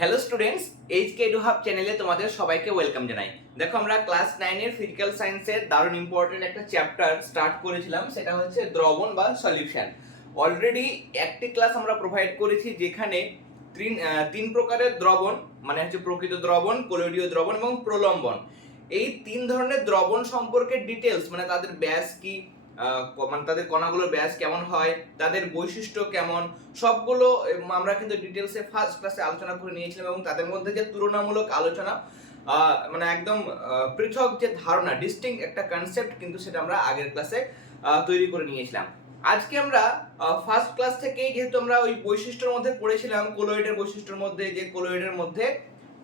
Hello students, HK edu hub চ্যানেলে তোমাদের সবাইকে ওয়েলকাম জানাই। দেখো, আমরা ক্লাস 9 এর ফিজিক্যাল সায়েন্সের দারুণ ইম্পর্টেন্ট একটা চ্যাপ্টার স্টার্ট করেছিলাম, সেটা হচ্ছে দ্রবণ বা সলিউশন। অলরেডি একটি ক্লাস আমরা প্রোভাইড করেছি যেখানে তিন প্রকারের দ্রবণ, মানে হচ্ছে প্রকৃত দ্রবণ, কলোয়ীয় দ্রবণ এবং প্রলম্বন, এই তিন ধরনের দ্রবণ সম্পর্কে ডিটেলস, মানে তাদের ব্যাস কি, মানে তাদের কণাগুলোর ব্যাস কেমন হয়, তাদের বৈশিষ্ট্য কেমন, সবগুলো আমরা কিন্তু ডিটেলসে ফার্স্ট ক্লাসে আলোচনা করে নিয়েছিলাম। এবং তাদের মধ্যে যে তুলনামূলক আলোচনা, মানে একদম পৃথক যে ধারণা, ডিস্টিংক্ট একটা কনসেপ্ট, কিন্তু সেটা আমরা আগের ক্লাসে তৈরি করে নিয়েছিলাম। আজকে আমরা ফার্স্ট ক্লাস থেকেই, যেহেতু আমরা ওই বৈশিষ্ট্যের মধ্যে পড়েছিলাম, কোলয়েডের বৈশিষ্ট্যের মধ্যে, যে কোলয়েডের মধ্যে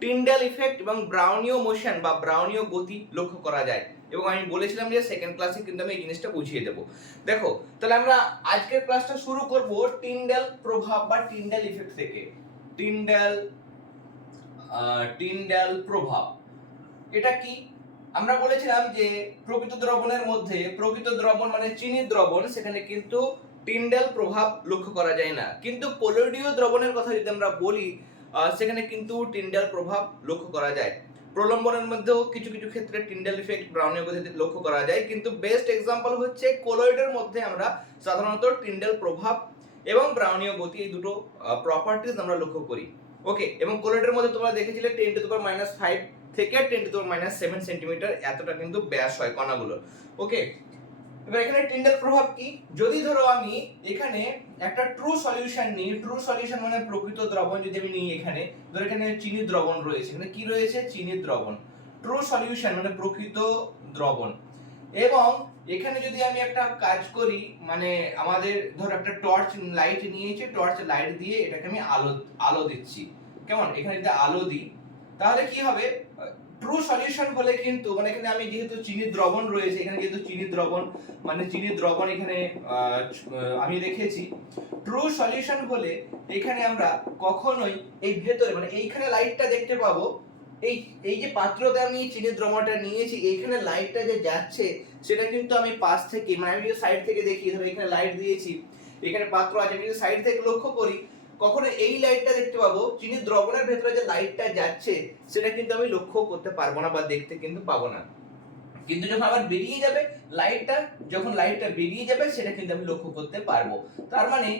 টিন্ডাল ইফেক্ট এবং ব্রাউনীয় মোশন বা ব্রাউনীয় গতি লক্ষ্য করা যায়, এবং আমি বলেছিলাম যে সেকেন্ড ক্লাসে কিন্তু আমি এই জিনিসটা বুঝিয়ে দেবো। দেখো, তাহলে আমরা আজকের ক্লাসটা শুরু করব টিন্ডাল প্রভাব বা টিন্ডাল ইফেক্ট থেকে। টিন্ডাল প্রভাব এটা কি? আমরা বলেছিলাম যে প্রকৃত দ্রবণের মধ্যে, প্রকৃত দ্রবণ মানে চিনি দ্রবণ, সেখানে কিন্তু টিন্ডাল প্রভাব লক্ষ্য করা যায় না। কিন্তু কলোয়ীয় দ্রবণের কথা যদি আমরা বলি, সেখানে কিন্তু টিন্ডাল প্রভাব লক্ষ্য করা যায়। প্রলম্বনের মধ্যেও কিছু কিছু ক্ষেত্রে টিন্ডাল ইফেক্ট, ব্রাউনীয় গতিতে লক্ষ্য করা যায়, কিন্তু বেস্ট এক্সাম্পল হচ্ছে কোলয়েডের মধ্যে আমরা সাধারণত টিন্ডাল প্রভাব এবং ব্রাউনীয় গতি, এই দুটো প্রপার্টিজ আমরা লক্ষ্য করি। ওকে, এবং কোলয়েডের মধ্যে তোমরা দেখেছিলে 10⁻⁵ থেকে 10⁻⁷ সেন্টিমিটার এতটা কিন্তু ব্যাস হয় কণাগুলোর। ওকে, এবার এখানে টিন্ডাল প্রভাব কি? যদি ধরো আমি এখানে একটা ট্রু সলিউশন নিই, ট্রু সলিউশন মানে প্রকৃত দ্রবণ যদি আমি নিই, এখানে ধরো এখানে চিনি দ্রবণ রয়েছে, এখানে কি রয়েছে? চিনি দ্রবণ। ট্রু সলিউশন মানে প্রকৃত দ্রবণ। এবং এখানে যদি আমি একটা কাজ করি, মানে আমাদের ধরো একটা টর্চ লাইট নিয়েছি, টর্চ লাইট দিয়ে এটাকে আমি আলো দিচ্ছি, কেমন? এখানে যদি আলো দিই তাহলে কি হবে? ট্রু সলিউশন বলে, কিন্তু মানে এখানে আমি যেহেতু চিনি দ্রবণ রয়েছে, এখানে যেহেতু চিনি দ্রবণ, মানে চিনি দ্রবণ এখানে আমি রেখেছি, ট্রু সলিউশন বলে এখানে আমরা কখনোই এই ভেতরে, মানে এইখানে লাইটটা দেখতে পাবো, এই এই যে পাত্রতে আমি চিনি দ্রবণটা নিয়েছি, এইখানে লাইটটা যে যাচ্ছে সেটা কিন্তু আমি পাশ থেকে, মানে আমি যদি সাইড থেকে দেখি, ধরো এখানে লাইট দিয়েছি, এখানে পাত্র আছে, আমি যদি সাইড থেকে লক্ষ্য করি, কখনো এই লাইটটা দেখতে পাবো, চিনি দ্রবণের ভেতরে যে লাইটটা যাচ্ছে সেটা কিন্তু আমি লক্ষ্য করতে পারবো না বা দেখতে কিন্তু পাবো না। কিন্তু যখন আবার বেরিয়ে যাবে লাইটটা, যখন লাইটটা বেরিয়ে যাবে সেটা কিন্তু আমি লক্ষ্য করতে পারবো। তার মানে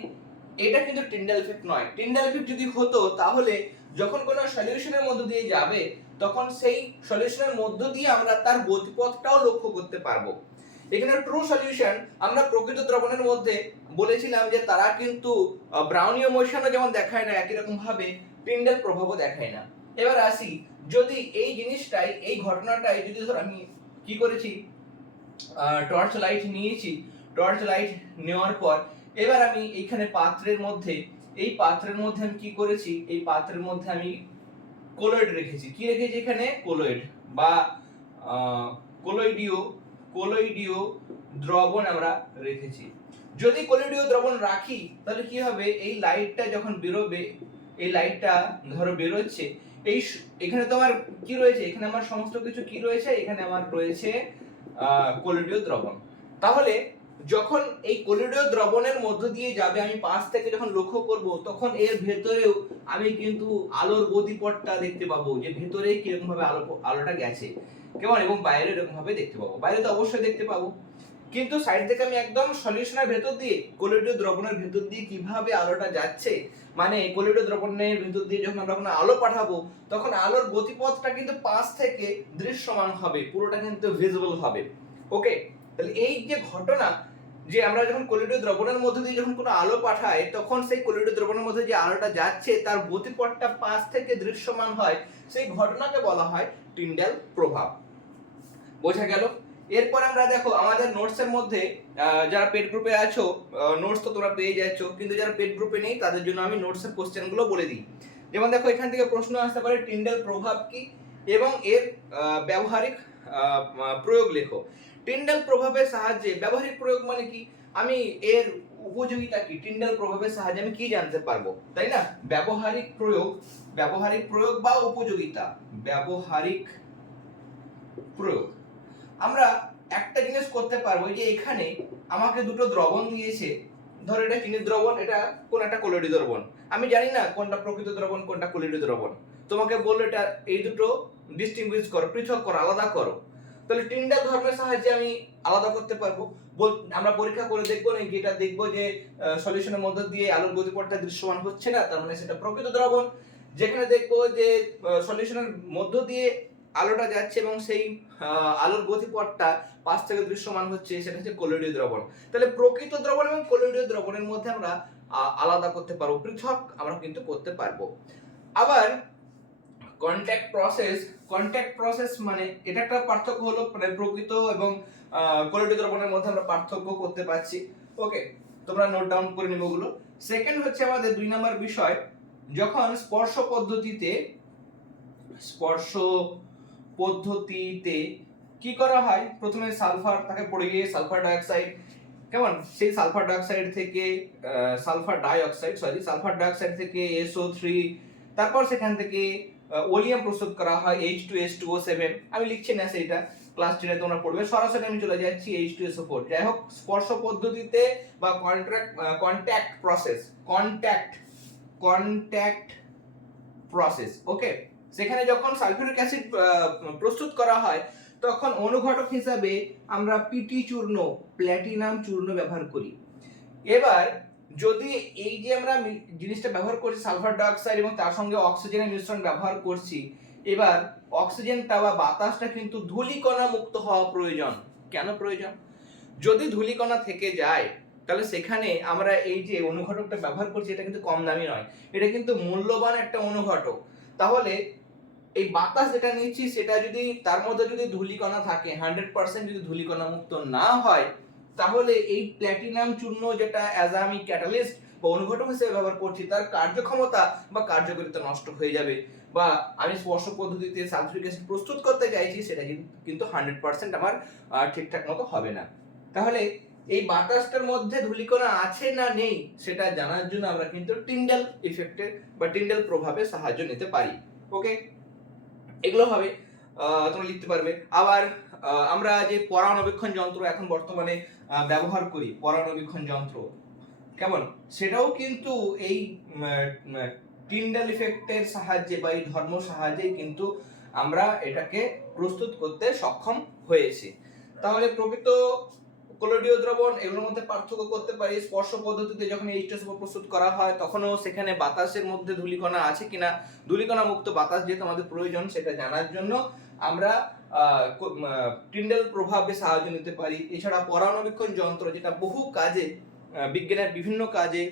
এটা কিন্তু টিন্ডাল ইফেক্ট নয়। টিন্ডাল ইফেক্ট যদি হতো, তাহলে যখন কোনো সলিউশনের মধ্য দিয়ে যাবে, তখন সেই সলিউশনের মধ্য দিয়ে আমরা তার গতিপথটাও লক্ষ্য করতে পারবো। এখানে ট্রু সলিউশন, আমরা প্রকৃত দ্রবণের মধ্যে বলেছিলাম যে তারা কিন্তু ব্রাউনীয় মোশনও যেমন দেখায় না, একই রকম ভাবে টিন্ডাল প্রভাবও দেখায় না। এবার আসি, যদি এই জিনিসটাই, এই ঘটনাটাই যদি ধর আমি কি করেছি, টর্চ লাইট নিয়েছি, টর্চ লাইট নেওয়ার পর এবার আমি এইখানে পাত্রের মধ্যে, এই পাত্রের মধ্যে আমি কি করেছি, এই পাত্রের মধ্যে আমি কোলয়েড রেখেছি। কি রেখেছি এখানে? কোলয়েড বা কোলয়েডীয় কোলয়েডীয় দ্রবণ আমরা রেখেছি। যদি কোলয়েডীয় দ্রবণ রাখি তাহলে কি হবে? এই লাইটটা যখন বেরোবে, এই লাইটটা ধরো বেরোচ্ছে, এই এখানে তো আমার কি রয়েছে? এখানে আমার সমস্ত কিছু কি রয়েছে? এখানে আমার রয়েছে কোলয়েডীয় দ্রবণ। তাহলে যখন এই কোলয়েডীয় দ্রবণের মধ্য দিয়ে যাবে, আমি পাশ থেকে যখন লক্ষ্য করব, তখন এর ভেতরেও আমি কিন্তু আলোর গতিপথটা দেখতে পাবো, যে ভেতরে কিরকম ভাবে আলোটা গেছে, কেমন? এবং বাইরে এরকম ভাবে দেখতে পাবো, বাইরে তো অবশ্যই দেখতে পাবো। কিন্তু সাইড থেকে আমি একদম সলিউশনের ভেতর দিয়ে, কোলয়েডীয় দ্রবণের ভেতর দিয়ে কিভাবে আলোটা যাচ্ছে, মানে কোলয়েডীয় দ্রবণের ভেতর দিয়ে যখন আমরা কোনো আলো পাঠাবো, তখন আলোর গতিপথটা কিন্তু পাশ থেকে দৃশ্যমান হবে, পুরোটা কিন্তু ভিজিবল হবে। ওকে, তাহলে এই যে ঘটনা, যে আমরা যখন কোলয়েডীয় দ্রবণের মধ্যে দিয়ে যখন কোনো আলো পাঠাই, তখন সেই কোলয়েডীয় দ্রবণের মধ্যে যে আলোটা যাচ্ছে তার গতিপথটা পাশ থেকে দৃশ্যমান হয়, সেই ঘটনাকে বলা হয় টিন্ডাল প্রভাব। বোঝা গেল? এরপর আমরা দেখো আমাদের নোটসের মধ্যে, যারা পেড গ্রুপে আছো নোটস তো তোমরা পেয়ে যাচ্ছ, কিন্তু যারা পেড গ্রুপে নেই তাদের জন্য আমি নোটসের কোশ্চেনগুলো বলে দিই। যেমন দেখো, এখান থেকে প্রশ্ন আসতে পারে টিন্ডাল প্রভাব কি এবং এর ব্যবহারিক প্রয়োগ লেখো। টিন্ডাল প্রভাবের সাহায্যে, ব্যবহারিক প্রয়োগ মানে কি? আমি এর উপযোগিতা কি? টিন্ডাল প্রভাবের সাহায্যে আমি কি জানতে পারবো, তাই না? ব্যবহারিক প্রয়োগ, ব্যবহারিক প্রয়োগ বা উপযোগিতা। ব্যবহারিক প্রয়োগ, আমরা একটা জিনিস করতে পারবো, যে এখানে আমাকে দুটো দ্রবণ দিয়েছে, ধরো এটা চিনির দ্রবণ, এটা কোন একটা কলোইড দ্রবণ, আমি জানি না কোনটা প্রকৃত দ্রবণ কোনটা কলোইড দ্রবণ, তোমাকে বললো এটা এই দুটো ডিস্টিংগুইশ করো, পৃথক করো, আলাদা করো, তাহলে টিন্ডাল ধর্মের সাহায্যে আমি আলাদা করতে পারবো। আমরা পরীক্ষা করে দেখবো নাকি, এটা দেখবো যে সলিউশনের মধ্য দিয়ে আলোর গতিপথটা দৃশ্যমান হচ্ছে না, তার মানে সেটা প্রকৃত দ্রবণ। যেখানে দেখবো যে সলিউশনের মধ্য দিয়ে আলোটা যাচ্ছে এবং সেই আলোর গতিপথটা পাশ থেকে দৃশ্যমান হচ্ছে, সেটা হচ্ছে কলোইডীয় দ্রবণ। তাহলে প্রকৃত দ্রবণ এবং কলোইডীয় দ্রবণের মধ্যে আমরা আলাদা করতে পারবো, পৃথক আমরা কিন্তু করতে পারবো। আবার কন্ট্যাক্ট প্রসেস মানে এটা একটা পার্থক্য হলো, মানে প্রকৃত এবং কলোইডীয় দ্রবণের মধ্যে আমরা পার্থক্য করতে পারছি। ওকে, তোমরা নোট ডাউন করে নিবে ওগুলো। সেকেন্ড হচ্ছে আমাদের 2 নম্বর বিষয়, যখন স্পর্শ পদ্ধতিতে কি করা হয়, প্রথমে সালফার তাকে পড়ে গিয়ে সালফার ডাইঅক্সাইড, কেমন সেই সালফার ডাইঅক্সাইড থেকে সালফার ডাইঅক্সাইড থেকে SO3, তারপর সেখান থেকে ওলিয়াম প্রস্তুত করা হয় H2S2O7, আমি লিখছি না সেটা, ক্লাস 10 তোমরা পড়বে, সরাসরি আমি চলে যাচ্ছি H2SO4। যাই হোক, স্পর্শ পদ্ধতিতে বা কন্ট্যাক্ট প্রসেস, ওকে, সেখানে যখন সালফিউরিক অ্যাসিড প্রস্তুত করা হয় তখন অনুঘটক হিসাবে আমরা পিটি চূর্ণ, প্ল্যাটিনাম চূর্ণ ব্যবহার করি। এবার যদি এই যে আমরা জিনিসটা ব্যবহার করছি সালফার ডাইঅক্সাইড এবং তার সঙ্গে অক্সিজেনের মিশ্রণ ব্যবহার করছি, এবার অক্সিজেনটা বা বাতাসটা কিন্তু ধূলিকণা মুক্ত হওয়া প্রয়োজন। কেন প্রয়োজন? যদি ধূলিকণা থেকে যায় তাহলে সেখানে আমরা এই যে অনুঘটকটা ব্যবহার করছি এটা কিন্তু কম দামি নয়, এটা কিন্তু মূল্যবান একটা অনুঘটক। তাহলে এই বাতাস যেটা নিচ্ছি সেটা যদি তার মধ্যে যদি ধূলিকণা থাকে, 100% যদি ধূলিকণা মুক্ত না হয়, তাহলে এই প্ল্যাটিনাম চূর্ণ যেটা অ্যাজ আমি ক্যাটালিস্ট বা অনুঘটক হিসেবে ব্যবহার করছি তার কার্যক্ষমতা বা কার্যকারিতা নষ্ট হয়ে যাবে, বা আমি স্পর্শ পদ্ধতিতে সালফিউরিক অ্যাসিড প্রস্তুত করতে চাইছি সেটা কিন্তু 100% আমার ঠিকঠাক মতো হবে না। তাহলে এই বাতাসটার মধ্যে ধূলিকণা আছে না নেই সেটা জানার জন্য আমরা কিন্তু টিন্ডাল ইফেক্টের বা টিন্ডাল প্রভাবের সাহায্য নিতে পারি। ওকে, এগুলো হবে তোমরা লিখতে পারবে। আবার আমরা যে পরাণবীক্ষণ যন্ত্র এখন বর্তমানে ব্যবহার করি, পরাণবীক্ষণ যন্ত্র, কেমন, সেটাও কিন্তু এই টিন্ডাল ইফেক্টের সাহায্যে বা এই ধর্ম সাহায্যে কিন্তু আমরা এটাকে প্রস্তুত করতে সক্ষম হয়েছি। তাহলে প্রকৃত কলোইডীয় দ্রবণ এগুলোর মধ্যে পার্থক্য করতে পারি। স্পর্শ পদ্ধতিতে যখন H2SO4 প্রস্তুত করা হয় তখনও সেখানে বাতাসের মধ্যে ধূলিকণা আছে কিনা, ধূলিকণা মুক্ত বাতাস যেহেতু আমাদের প্রয়োজন সেটা জানার জন্য আমরা টিন্ডাল প্রভাবে সাহায্য নিতে পারি। এছাড়া পরাণবীক্ষণ যন্ত্র যেটা বহু কাজে, বিজ্ঞানের বিভিন্ন কাজে,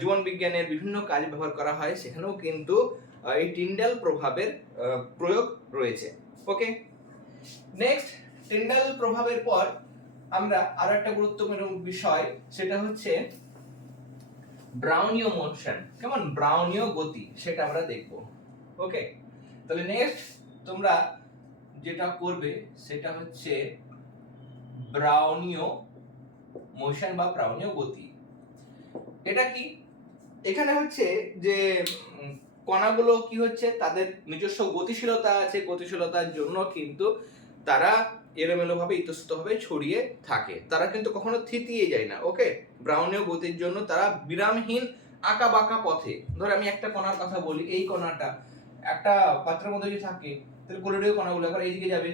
জীবন বিজ্ঞানের বিভিন্ন কাজে ব্যবহার করা হয়, সেখানেও কিন্তু এই টিন্ডাল প্রভাবের প্রয়োগ রয়েছে। ওকে, নেক্সট, টিন্ডাল প্রভাবের পর আমরা আরো একটা গুরুত্বপূর্ণ বিষয়, সেটা হচ্ছে ব্রাউনীয় মোশন, কেমন, ব্রাউনীয় গতি, সেটা আমরা দেখব। ওকে, তাহলে নেক্সট তোমরা যেটা করবে সেটা হচ্ছে ব্রাউনীয় মোশন বা ব্রাউনীয় গতি। এটা কি? এখানে হচ্ছে যে কণাগুলো কি হচ্ছে, তাদের নিজস্ব গতিশীলতা আছে, গতিশীলতার জন্য কিন্তু তারা এলোমেলোভাবে ইতস্ততভাবে ছড়িয়ে থাকে, তারা কিন্তু কখনো থিতিয়ে যায় না। ওকে, ব্রাউনীয় গতির জন্য তারা বিরামহীন আঁকা বাঁকা পথে, ধর আমি একটা কণার কথা বলি, এই কণাটা একটা পাত্রের মধ্যে যদি থাকে তাহলে কলোইডীয় কণাগুলো একবার এইদিকে যাবে,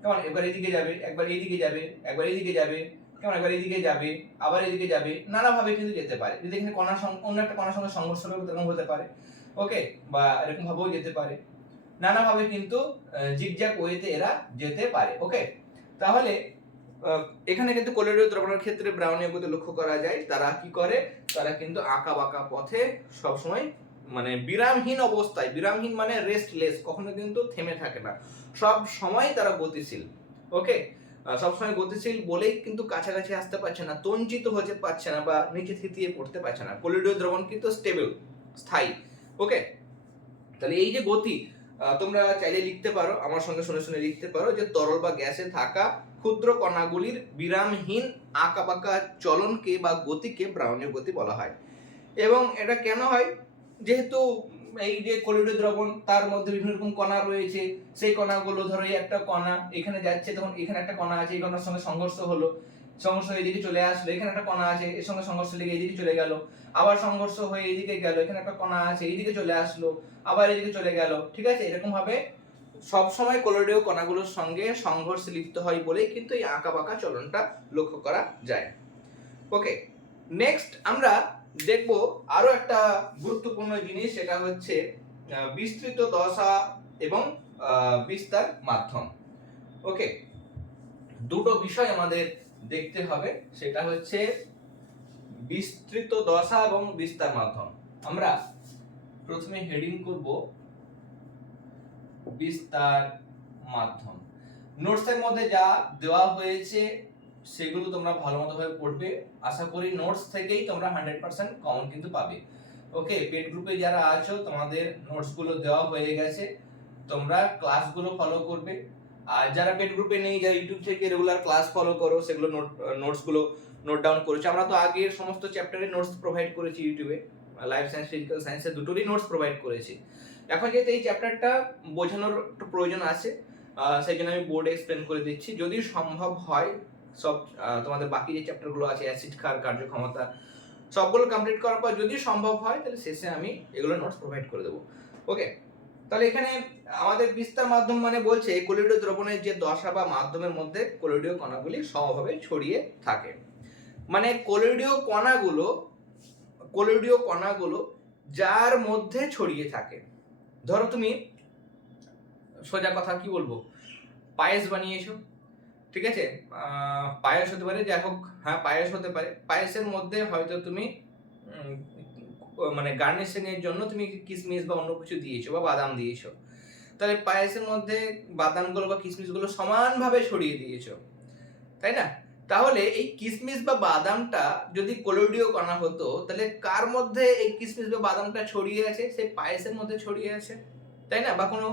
কেমন, একবার এইদিকে যাবে, একবার এইদিকে যাবে, একবার এইদিকে যাবে, কেমন, একবার এইদিকে যাবে, আবার এইদিকে যাবে, নানাভাবে কিন্তু যেতে পারে। যদি এখানে কণার অন্য একটা কণার সঙ্গে সংঘর্ষ হতে পারে, ওকে, বা এরকম ভাবেও যেতে পারে, নানাভাবে কিন্তু জিগজ্যাগ ওয়েতে এরা যেতে পারে। ওকে, তাহলে এখানে কিন্তু কলোইডীয় দ্রবণের ক্ষেত্রে ব্রাউনীয় গতি লক্ষ্য করা যায়। তারা কি করে, তারা কিন্তু আঁকা বাঁকা পথে সবসময়, মানে বিরামহীন অবস্থায়, বিরামহীন মানে রেস্টলেস, কখনো কিন্তু থেমে থাকে না, সব সময় তারা গতিশীল। ওকে, সবসময় গতিশীল বলেই কিন্তু কাছাকাছি আসতে পারছে না, তঞ্চিত হতে পারছে না বা নিচে থিতিয়ে পড়তে পারছে না। কলোইডীয় দ্রবণ কিন্তু স্টেবল, স্থায়ী। ওকে, তাহলে এই যে গতি, তোমরা চাইলে লিখতে পারো, আমার সঙ্গে শুনে শুনে লিখতে পারো যে তরল বা গ্যাসে থাকা ক্ষুদ্র কণাগুলির বিরামহীন আঁকাবাঁকা চলনকে বা গতিকে ব্রাউনীয় গতি বলা হয়। এবং এটা কেন হয়, যেহেতু এই যে কলোইডীয় দ্রবণ তার মধ্যে বিভিন্ন রকম কণা রয়েছে, সেই কণাগুলো, ধরো এই একটা কণা এখানে যাচ্ছে, তখন এখানে একটা কণা আছে, এই কণার সঙ্গে সংঘর্ষ হলো, সংঘর্ষ হয়ে এদিকে চলে আসলো, এখানে একটা কণা আছে, এর সঙ্গে সংঘর্ষ লেগে এদিকে চলে গেল, আবার সংঘর্ষ হয়ে এদিকে গেল, এখানে একটা কণা আছে, এইদিকে চলে আসলো, আবার এদিকে চলে গেল। ঠিক আছে, এরকম ভাবে সব সময় কলোয়েডীয় কণাগুলোর সঙ্গে সংঘর্ষে লিপ্ত হয় বলেই কিন্তু এই আঁকা বাঁকা চলনটা লক্ষ্য করা যায়। ওকে, নেক্সট আমরা দেখব আরো একটা গুরুত্বপূর্ণ জিনিস, সেটা হচ্ছে বিস্তৃত দশা এবং বিস্তার মাধ্যম। ওকে, দুটো বিষয় আমাদের দেখতে হবে, সেটা হচ্ছে বিস্তৃত দশা এবং বিস্তার মাধ্যম। আমরা প্রথমে হেডিং করব বিস্তার মাধ্যম। নোটসের মধ্যে যা দেওয়া হয়েছে সেগুলো তোমরা ভালো মতো ভাবে পড়বে, আশা করি নোটস থেকেই তোমরা 100% কমন কিন্তু পাবে। ওকে, পেড গ্রুপে যারা আছো তোমাদের নোটস গুলো দেওয়া হয়ে গেছে, তোমরা ক্লাসগুলো ফলো করবে। আর যারা পেড গ্রুপে নেই, যারা ইউটিউব থেকে রেগুলার ক্লাস ফলো করো, সেগুলো নোটস গুলো নোট ডাউন করেছো। আমরা তো আগের সমস্ত চ্যাপ্টারের নোটস প্রোভাইড করেছি ইউটিউবে, লাইফ সায়েন্স ফিজিক্যাল সায়েন্সের দুটোরই নোটস প্রোভাইড করেছি। এখন যেহেতু এই চ্যাপ্টারটা বোঝানোর একটু প্রয়োজন আছে, সেই জন্য আমি বোর্ডে এক্সপ্লেন করে দিচ্ছি। যদি সম্ভব হয় সব তোমাদের বাকি যে চ্যাপ্টারগুলো আছে, অ্যাসিড ক্ষার, কার্যক্ষমতা, সবগুলো কমপ্লিট করার পর যদি সম্ভব হয় তাহলে শেষে আমি এগুলো নোটস প্রোভাইড করে দেবো। ওকে, তাহলে এখানে আমাদের বিস্তার মাধ্যম মানে বলছে কলোয়েডীয় দ্রবণের যে দশা বা মাধ্যমের মধ্যে কলোয়েডীয় কণাগুলি সমভাবে ছড়িয়ে থাকে। মানে কলোয়েডীয় কণাগুলো যার মধ্যে ছড়িয়ে থাকে। ধরো তুমি সোজা কথা কি বলবো, পায়েস বানিয়েছো, ঠিক আছে, পায়েস হতে পারে, যাই হোক, হ্যাঁ পায়েস হতে পারে। পায়েসের মধ্যে হয়তো তুমি মানে গার্নিশিং এর জন্য তুমি কিশমিশ বা অন্য কিছু দিয়েছো বা বাদাম দিয়েছো, তাহলে পায়েসের মধ্যে বাদামগুলো বা কিশমিশগুলো সমানভাবে ছড়িয়ে দিয়েছো, তাই না? তাহলে এই কিশমিশ বা বাদামটা যদি কলোয়েডীয় কণা হতো, তাহলে কার মধ্যে এই কিশমিশ বা বাদামটা ছড়িয়ে আছে? সেই পায়েসের মধ্যে ছড়িয়ে আছে, তাই না? বা কোনো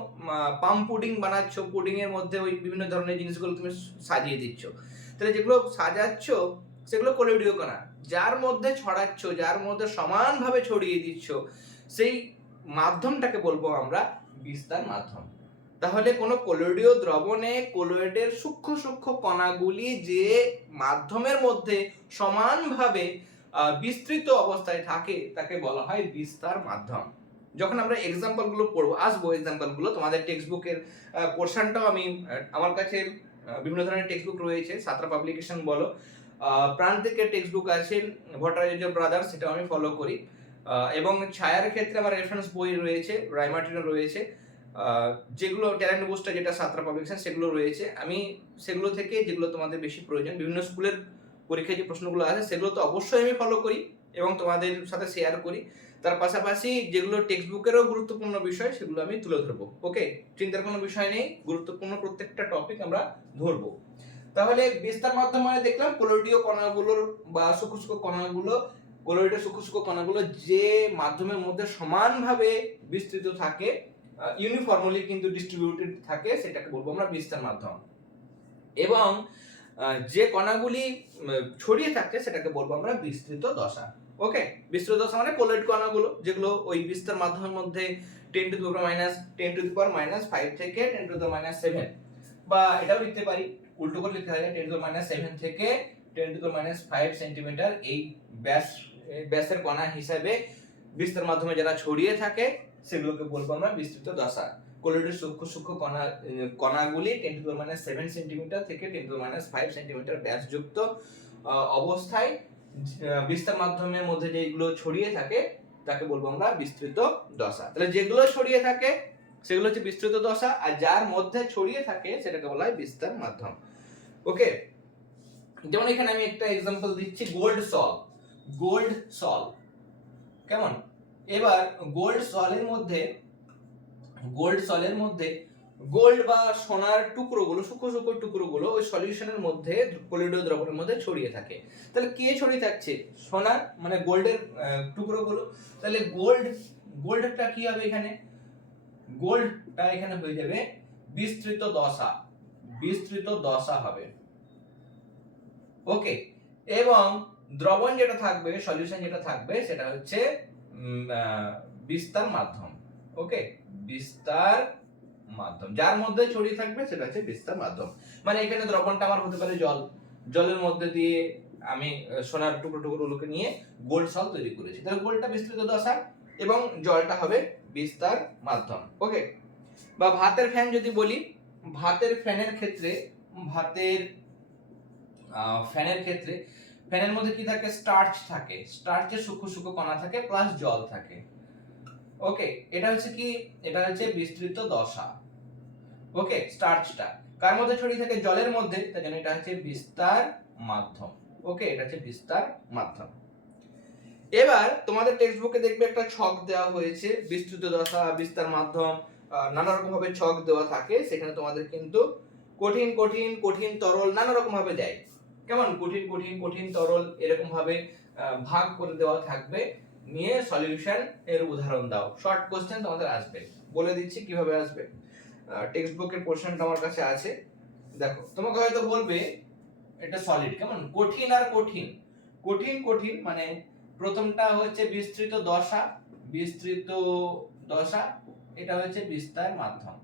পাম পুডিং বানাচ্ছো, পুডিং এর মধ্যে ওই বিভিন্ন ধরনের জিনিসগুলো তুমি সাজিয়ে দিচ্ছ, তাহলে যেগুলো সাজাচ্ছ সেগুলো কলোয়েডীয় কণা। যার মধ্যে ছড়াচ্ছ, যার মধ্যে সমানভাবে ছড়িয়ে দিচ্ছ, সেই মাধ্যমটাকে বলবো আমরা বিস্তার মাধ্যম। তাহলে কোনো কলোয়েডীয় দ্রবণে কলোয়েডের সূক্ষ্ম সূক্ষ্ম কণাগুলি যে মাধ্যমের মধ্যে সমানভাবে বিস্তৃত অবস্থায় থাকে তাকে বলা হয় বিস্তার মাধ্যম। যখন আমরা এক্সাম্পল গুলো পড়বো, আসবো এক্সাম্পল গুলো, তোমাদের টেক্সট বুকের পোর্শনটাও আমি, আমার কাছে বিভিন্ন ধরনের টেক্সট বুক রয়েছে, সাতরা পাবলিকেশন বলো, প্রান্তিকের টেক্সট বুক আছে, ভট্টাচার্য ব্রাদার্স, সেটাও আমি ফলো করি, এবং ছায়ার ক্ষেত্রে আমার রেফারেন্স বই রয়েছে, রাইমার্টিনো রয়েছে, যেগুলো ট্যালেন্ট বুস্টার যেটা সাতরা পাবলিকেশন সেগুলো রয়েছে। আমি সেগুলো থেকে যেগুলো তোমাদের বেশি প্রয়োজন, বিভিন্ন স্কুলের পরীক্ষায় যে প্রশ্নগুলো আছে সেগুলো তো অবশ্যই আমি ফলো করি এবং তোমাদের সাথে শেয়ার করি। তার পাশাপাশি যেগুলো টেক্সট বুকেরও গুরুত্বপূর্ণ বিষয় সেগুলো আমি তুলে ধরবো। ওকে, চিন্তার কোনো বিষয় নেই, গুরুত্বপূর্ণ প্রত্যেকটা টপিক আমরা ধরবো। তাহলে বিস্তার মাধ্যমে দেখলাম কলোয়েডীয় কণাগুলোর বা সূক্ষ্ম সূক্ষ্ম কণাগুলো, কলোয়েডের সূক্ষ্ম সূক্ষ্ম কণাগুলো যে মাধ্যমের মধ্যে সমানভাবে বিস্তৃত থাকে, ইউনিফর্মলি কিন্তু ডিস্ট্রিবিউটেড থাকে, সেটাকে বলবো আমরা বিস্তার মাধ্যম। এবং যে কণাগুলি ছড়িয়ে থাকে সেটাকে বলবো আমরা বিস্তৃত দশা। ওকে, বিস্তৃত দশা মানে কলোয়েড কণাগুলো যেগুলো ওই বিস্তার মাধ্যমের মধ্যে 10 টু দি পাওয়ার মাইনাস 5 থেকে 10 টু দি পাওয়ার -7, বা এটাও লিখতে পারি, উল্টো করে লিখতে পারি 10 টু দি পাওয়ার -7 থেকে 10 টু দি পাওয়ার -5 সেন্টিমিটার এই ব্যাসের কণা হিসাবে বিস্তার মাধ্যমে যারা ছড়িয়ে থাকে সেগুলোকে বলবো আমরা বিস্তৃত দশা। কলোয়েডের সূক্ষ্ম সূক্ষ্ম কণাগুলি 10 টু দি পাওয়ার -7 সেন্টিমিটার থেকে 10 টু দি পাওয়ার -5 সেন্টিমিটার ব্যাসযুক্ত অবস্থায় বিস্তার মাধ্যমের মধ্যে যেগুলো ছড়িয়ে থাকে তাকে বলবো আমরা বিস্তৃত দশা। তাহলে যেগুলো ছড়িয়ে থাকে সেগুলো হচ্ছে বিস্তৃত দশা, আর যার মধ্যে ছড়িয়ে থাকে সেটাকে বলা হয় বিস্তার মাধ্যম। ওকে, যেমন এখানে আমি একটা এক্সাম্পল দিচ্ছি, গোল্ড সল, কেমন? এবার গোল্ড সলের মধ্যে গোল্ড বা সোনার টুকরোগুলো, সূক্ষ্ম সূক্ষ্ম টুকরোগুলো ওই সলিউশনের মধ্যে, কলোয়েডীয় দ্রবণের মধ্যে ছড়িয়ে থাকে। তাহলে কে ছড়িয়ে থাকছে? সোনার মানে গোল্ডের টুকরোগুলো। তাহলে গোল্ডটা কি হবে এখানে? গোল্ডটা এখানে হয়ে যাবে বিস্তৃত দশা হবে। ওকে, এবং দ্রবণ যেটা থাকবে, সলিউশন যেটা থাকবে সেটা হচ্ছে বিস্তার মাধ্যম। ওকে, বিস্তার মাধ্যম যার মধ্যে ছড়িয়ে থাকবে সেটা হচ্ছে বিস্তার মাধ্যম। মানে এখানে দ্রবণটা আমার হতে পারে জল, জলের মধ্যে দিয়ে আমি সোনার টুকরোগুলোকে নিয়ে গোল্ড সল তৈরি করেছি। তাহলে গোল্ডটা বিস্তৃত দশা এবং জলটা হবে বিস্তার মাধ্যম। ওকে, বা ভাতের ফ্যান যদি বলি, ভাতের ফ্যানের ক্ষেত্রে ফ্যানের মধ্যে কি থাকে? স্টার্চ থাকে, স্টার্চের সূক্ষ্ম সূক্ষ্ম কণা থাকে প্লাস জল থাকে। ওকে, এটা হচ্ছে কি? এটা হচ্ছে বিস্তৃত দশা। ওকে, স্টার্চটা কার মধ্যে ছড়িয়ে থাকে? জলের মধ্যে, তাই জন্য এটা হচ্ছে বিস্তার মাধ্যম। ওকে, এটা হচ্ছে বিস্তার মাধ্যম। এবার তোমাদের টেক্সট বুকে দেখবে একটা ছক দেওয়া হয়েছে, বিস্তৃত দশা, বিস্তার মাধ্যম, নানা রকম ভাবে ছক দেওয়া থাকে। সেখানে তোমাদের কিন্তু কঠিন কঠিন কঠিন তরল নানা রকম ভাবে দেয়। কেমন? কঠিন কঠিন কঠিন তরল এরকম ভাবে ভাগ করে দেওয়া থাকবে। নিয়ে সলিউশন এর উদাহরণ দাও। শর্ট কোশ্চেন তোমাদের আসবে, বলে দিচ্ছি কিভাবে আসবে। টেক্সট বুকের পোরশনটা আমার কাছে আছে, দেখো। তোমাকে হয়তো বলবে এটা সলিড, কেমন? কঠিন আর কঠিন, কঠিন কঠিন মানে প্রথমটা হচ্ছে বিস্তৃত দশা, বিস্তৃত দশা, এটা হচ্ছে বিস্তার মাধ্যম।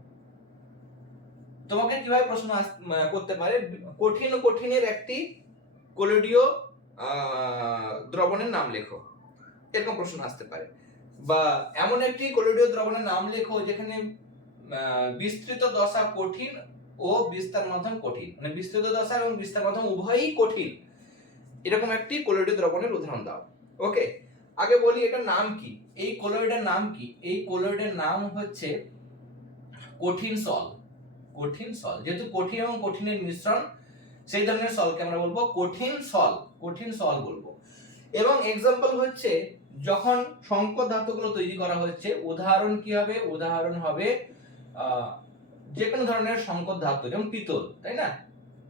তোমাকে কিভাবে প্রশ্ন করতে পারে? কঠিন ও কঠিনের একটি কলোডীয় দ্রবণের নাম লেখো, এরকম প্রশ্ন আসতে পারে। বা এমন একটি কলোডীয় দ্রবণের নাম লেখো যেখানে বিস্তৃত দশা কঠিন ও বিস্তার মাধ্যম কঠিন, মানে বিস্তৃত দশা এবং বিস্তার মাধ্যম উভয়ই কঠিন, এরকম একটি কলোডীয় দ্রবণের উদাহরণ দাও। ওকে, আগে বলি এটার নাম কি? এই কলোয়েডের নাম কি? এই কলোয়েডের নাম হচ্ছে কঠিন সল। কঠিন সল, যেহেতু কঠিন এবং কঠিনের মিশ্রণ, সেই ধরনের সলকে আমরা বলবো কঠিন সল, কঠিন সল বলবো। এবং এক্সাম্পল হচ্ছে যখন সংকর ধাতুগুলো তৈরি করা হচ্ছে, উদাহরণ কি হবে? উদাহরণ হবে যে কোনো ধরনের সংকর ধাতু, যেমন পিতল, তাই না?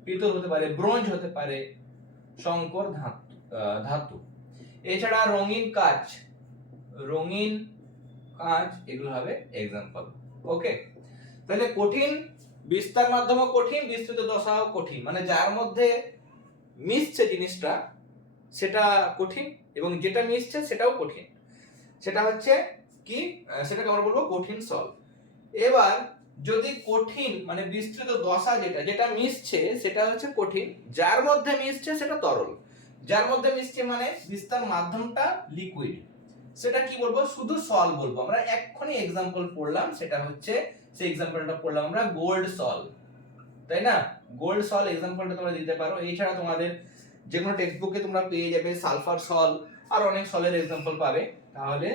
পিতল হতে পারে, ব্রোঞ্জ হতে পারে, সংকর ধাতু। এছাড়া রঙিন কাঁচ, রঙিন কাঁচ, এগুলো হবে এক্সাম্পল। ওকে, তাহলে কঠিন, বিস্তার মাধ্যমও কঠিন, বিস্তৃত দশাও কঠিন, মানে যার মধ্যে মিশছে জিনিসটা সেটা কঠিন এবং যেটা মিশছে সেটাও কঠিন। সেটা হচ্ছে কি? সেটাকে আমরা বলবো কঠিন সল। এবার যদি কঠিন মানে বিস্তৃত দশা, যেটা যেটা মিশছে সেটা হচ্ছে কঠিন, যার মধ্যে মিশছে সেটা তরল, যার মধ্যে মিশছে মানে বিস্তার মাধ্যমটা লিকুইড, সেটা কি বলবো? শুধু সল বলবো। আমরা এক্ষুনি এক্সাম্পল পড়লাম, সেটা হচ্ছে, সেই এক্সাম্পলটা পড়লাম আমরা গোল্ড সল, তাই না? গোল্ড সল এক্সাম্পলটা তোমরা দিতে পারো। এছাড়া তোমাদের যে কোনো টেক্সট বুকে তোমরা পেয়ে যাবে সালফার সল, আর অনেক সলের এক্সাম্পল পাবে। তাহলে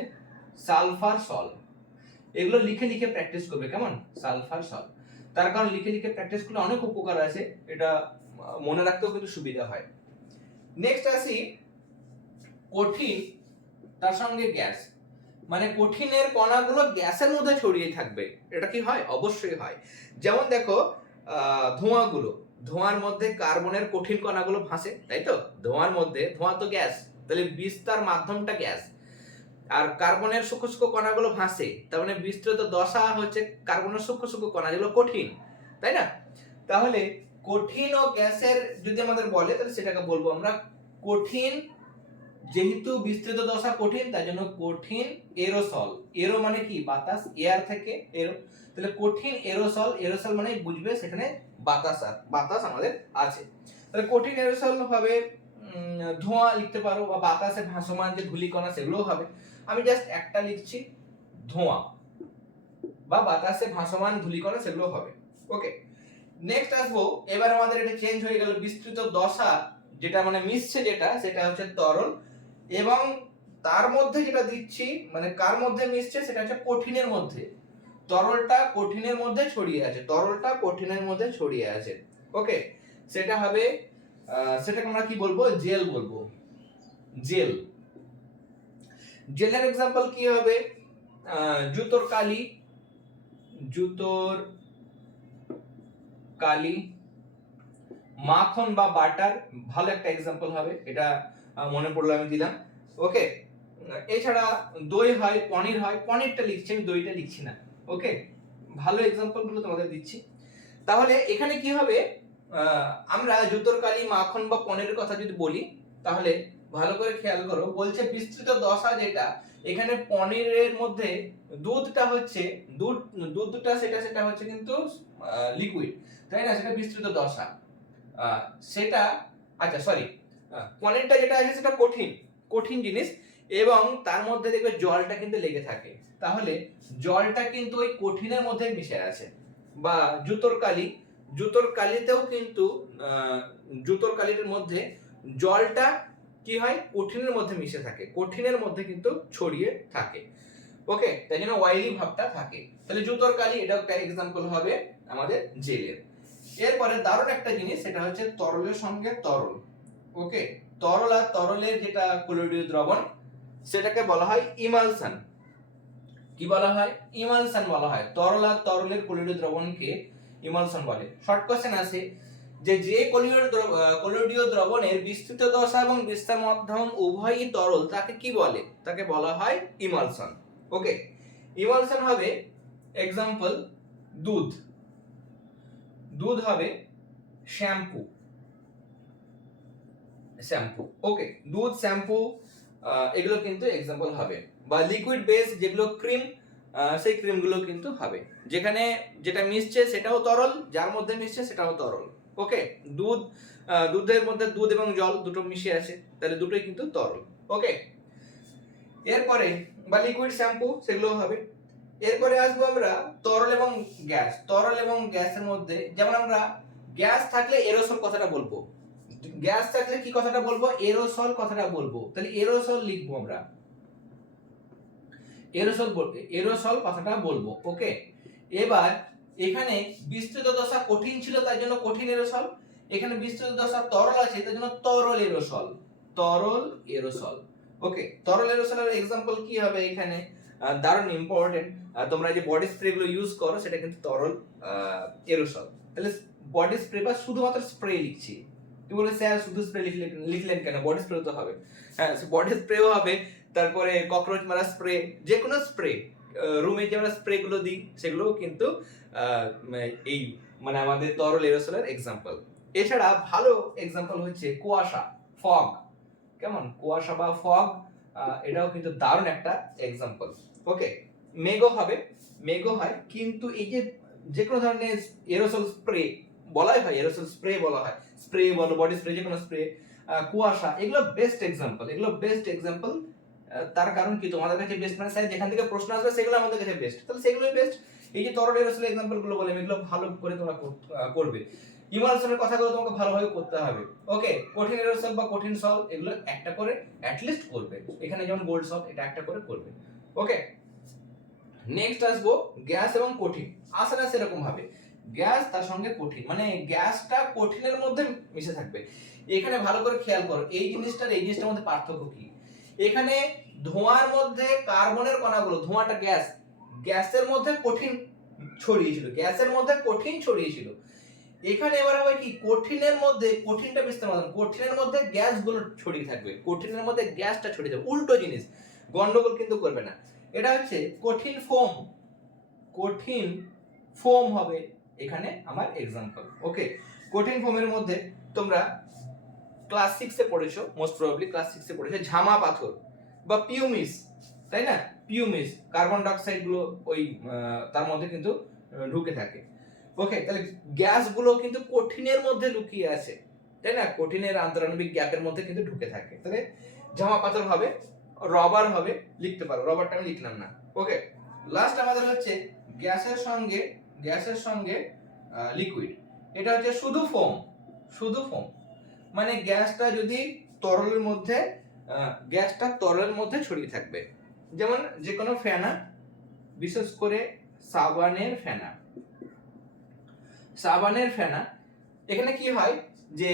সালফার সল, এগুলো লিখে লিখে প্র্যাকটিস করবে, কেমন? সালফার সল, তার কারণ লিখে লিখে প্র্যাকটিস করলে অনেক উপকার আছে, এটা মনে রাখতেও কিন্তু সুবিধা হয়। নেক্সট আসি কঠিন, তার সঙ্গে গ্যাস, মানে কঠিনের কণাগুলো গ্যাসের মধ্যে ছড়িয়ে থাকবে। এটা কি হয়? অবশ্যই হয়। যেমন দেখো ধোঁয়াগুলো, ধোঁয়ার মধ্যে কার্বনের কঠিন কণাগুলো ভাসে, তাই তো? ধোঁয়ার মধ্যে, ধোঁয়া তো গ্যাস, তাহলে বিস্তার মাধ্যমটা গ্যাস, আর কার্বনের সূক্ষ্ম সূক্ষ্ম কণাগুলো ভাসে, তার মানে বিস্তৃত দশা হচ্ছে কার্বনের সূক্ষ্ম সূক্ষ্ম কণা, যেগুলো কঠিন, তাই না? তাহলে কঠিন ও গ্যাসের যদি আমাদের বলে, তাহলে সেটাকে বলবো আমরা কঠিন, যেহেতু বিস্তৃত দশা কঠিন তাই জন্য কঠিন এরোসল। এরো মানে কি? বাতাস, এয়ার থেকে এরো, তাহলে কঠিন এরোসল। এরোসল মানে বুঝবে সেখানে বাতাস, বাতাস আমাদের আছে। তাহলে কঠিন এরোসল হবে, ধোঁয়া লিখতে পারো, বা বাতাসে ভাসমান যে ধূলিকণা সেগুলো হবে। আমি জাস্ট একটা লিখছি, ধোঁয়া বা বাতাসে ভাসমান ধূলিকণা সেগুলো হবে। ওকে, নেক্সট আসবো। এবার আমাদের এটা চেঞ্জ হয়ে গেল, বিস্তৃত দশা যেটা মানে মিশছে, যেটা সেটা হচ্ছে তরল, এবং তার মধ্যে যেটা দিচ্ছি মানে কার মধ্যে মিশছে সেটা হচ্ছে কঠিনের মধ্যে। তরলটা কঠিনের মধ্যে ছড়িয়ে আছে, তরলটা কঠিনের মধ্যে ছড়িয়ে আছে। ওকে, সেটা হবে সেটাকে আমরা কি বলবো? জেল বলবো, জেল। জেলের এক্সাম্পল কি হবে? জুতোর কালি, জুতোর কালি, মাখন বা বাটার, ভালো একটা এক্সাম্পল হবে, এটা মনে পড়লো আমি দিলাম। ওকে, এছাড়া দই হয়, পনির হয়, পনিরটা লিখছি আমি, দইটা লিখছি না। ওকে, ভালো এক্সাম্পল গুলো তোমাদের দিচ্ছি। তাহলে এখানে কি হবে? আমরা জুতোর কালি, মাখন বা পনিরের কথা যদি বলি, তাহলে ভালো করে খেয়াল করো, বলছে বিস্তৃত দশা যেটা, এখানে পনিরের মধ্যে দুধটা হচ্ছে, দুধটা সেটা হচ্ছে কিন্তু লিকুইড, তাই না? সেটা বিস্তৃত দশা, সেটা আচ্ছা সরি, পনেরটা যেটা আছে সেটা কঠিন কঠিন জিনিস, এবং তার মধ্যে দেখবে জলটা কিন্তু লেগে থাকে, তাহলে জলটা কিন্তু ওই কঠিনের মধ্যে মিশে আছে। বা জুতোর কালিতেও কিন্তু জুতোর কালির মধ্যে জলটা কি হয়, কঠিনের মধ্যে মিশে থাকে, কঠিনের মধ্যে কিন্তু ছড়িয়ে থাকে। ওকে, তাই জন্য অয়েলি ভাবটা থাকে। তাহলে জুতোর কালি, এটা একটা এক্সাম্পল হবে আমাদের জেলের। এরপরে দারুণ একটা জিনিস, সেটা হচ্ছে তরলের সঙ্গে তরল। ওকে, তরল আর তরলের যেটা কলোয়ীয় দ্রবণ, সেটাকে বলা হয় ইমালশন। কি বলা হয়? ইমালশন বলা হয়। তরল আর তরলের কলোয়ীয় দ্রবণকে ইমালশন বলে। শর্ট কোশ্চেন আছে যে কলোয়ীয় দ্রবণের বিস্তৃত দশা এবং বিস্তার মাধ্যম উভয়ই তরল, তাকে কি বলে? তাকে বলা হয় ইমালশন। ওকে, ইমালশন হবে এক্সাম্পল দুধ, দুধ হবে শ্যাম্পু, শ্যাম্পু। ওকে, দুধ, শ্যাম্পু, এগুলো কিন্তু এক্সাম্পল হবে। বা লিকুইড বেস যেগুলো ক্রিম, সেই ক্রিমগুলো কিন্তু হবে। যেখানে যেটা মিশছে সেটাও তরল, যার মধ্যে মিশছে সেটাও তরল। ওকে, দুধের মধ্যে দুধ এবং জল দুটো মিশে আছে, তাহলে দুটোই কিন্তু তরল। ওকে, এরপরে বা লিকুইড শ্যাম্পু, সেগুলো হবে। এরপরে আসবো আমরা তরল এবং গ্যাস। তরল এবং গ্যাসের মধ্যে, যেমন আমরা গ্যাস থাকলে এরোসল কথাটা বলবো, গ্যাস থাকলে কি কথাটা বলবো? এরোসল কথাটা বলবো। তাহলে এরোসল লিখবো আমরা, এরোসল কথাটা বলবো। ওকে, এবার এখানে বিস্তৃত দশা কঠিন ছিল, তাই জন্য কঠিন এরোসল। এখানে বিস্তৃত দশা তরল আছে, তাই জন্য তরল এরোসল, তরল এরোসল। ওকে, তরল এরোসলের এক্সাম্পল কি হবে এখানে? দারুণ ইম্পর্টেন্ট, তোমরা যে বডি স্প্রে গুলো ইউজ করো সেটা কিন্তু তরল এরোসল। তাহলে বডি স্প্রে বা শুধুমাত্র স্প্রে লিখছি, তুমি বলে স্যার শুধু স্প্রে লিখলেন কেন? বডি স্প্রে তো হবে। হ্যাঁ, বডি স্প্রেও হবে, তারপরে ককরোচ মারা স্প্রে, যে কোনো স্প্রে, রুমে যে আমরা স্প্রে গুলো দিই সেগুলোও কিন্তু এই মানে আমাদের তরল এরোসলের এক্সাম্পল। এছাড়া ভালো এক্সাম্পল হচ্ছে কুয়াশা, ফগ। কেমন? কুয়াশা বা ফগ, এটাও কিন্তু দারুণ একটা এক্সাম্পল। ওকে, মেঘও হবে, মেঘও হয়, কিন্তু এই যে কোনো ধরনের এরোসল স্প্রে বলাই হয়, এরোসল স্প্রে বলা হয়, স্প্রে বলো, বডি স্প্রে, যে কোনো স্প্রে, কুয়াশা, এগুলো বেস্ট এক্সাম্পল, এগুলো বেস্ট এক্সাম্পল। তার কারণ কি? তোমাদের কাছে বেস্ট, মানে স্যার যেখান থেকে প্রশ্ন আসবে সেগুলো আমাদের কাছে বেস্ট, তাহলে সেগুলোই বেস্ট। এই যে তরল এরোসল এক্সাম্পল গুলো বললাম, এগুলো ভালো করে তোমরা করবে। ইমালশনের কথাগুলো তোমাকে ভালোভাবে করতে হবে। ওকে, কঠিন এরোসল বা কঠিন সল, এগুলো একটা করে অ্যাটলিস্ট করবে। এখানে যেমন গোল্ড সল, এটা একটা করে করবে। ওকে, নেক্সট আসবো গ্যাস এবং কঠিন। আসলে সেরকম ভাবে গ্যাস তার সঙ্গে কঠিন, মানে গ্যাসটা কঠিনের মধ্যে মিশে থাকবে। এখানে ভালো করে খেয়াল করো, এই জিনিসটার এই জিনিসটার মধ্যে পার্থক্য কি। এখানে ধোঁয়ার মধ্যে কার্বনের কণাগুলো, ধোঁয়াটা গ্যাস, গ্যাসের মধ্যে কঠিন ছড়িয়েছিল, গ্যাসের মধ্যে কঠিন ছড়িয়েছিল। এখানে এবার হবে কি, কঠিনের মধ্যে কঠিনটা বিস্তার মাধ্যম, কঠিনের মধ্যে গ্যাসগুলো ছড়িয়ে থাকবে, কঠিনের মধ্যে গ্যাসটা ছড়িয়ে যাবে। উল্টো জিনিস, গন্ডগোল কিন্তু করবে না। এটা হচ্ছে কঠিন ফোম, কঠিন ফোম হবে এখানে আমার এক্সাম্পল। ওকে, কঠিন ফোমের মধ্যে তোমরা ক্লাস 6 এ পড়েছো, মোস্ট প্রবাবলি ক্লাস 6 এ পড়েছো ঝামা পাথর বা পিউমিস, তাই না? পিউমিস, কার্বন ডাই অক্সাইড গুলো ওই তার মধ্যে কিন্তু ঢুকে থাকে। ওকে, তাহলে গ্যাসগুলো কিন্তু কঠিনের মধ্যে লুকিয়ে আছে, তাই না? কঠিনের আন্তরাণবিক গ্যাপের মধ্যে কিন্তু ঢুকে থাকে। তাহলে ঝামা পাথর হবে, রবার হবে, লিখতে পারো, রবারটা আমি লিখলাম না। ওকে, লাস্ট আমাদের হচ্ছে গ্যাসের সঙ্গে লিকুইড। এটা হচ্ছে শুধু ফোম, শুধু ফোম, মানে গ্যাসটা যদি তরলের মধ্যে, গ্যাসটা তরলের মধ্যে ছড়িয়ে থাকবে। যেমন যে কোনো ফেনা, বিশেষ করে সাবানের ফেনা, সাবানের ফেনা, এখানে কি হয় যে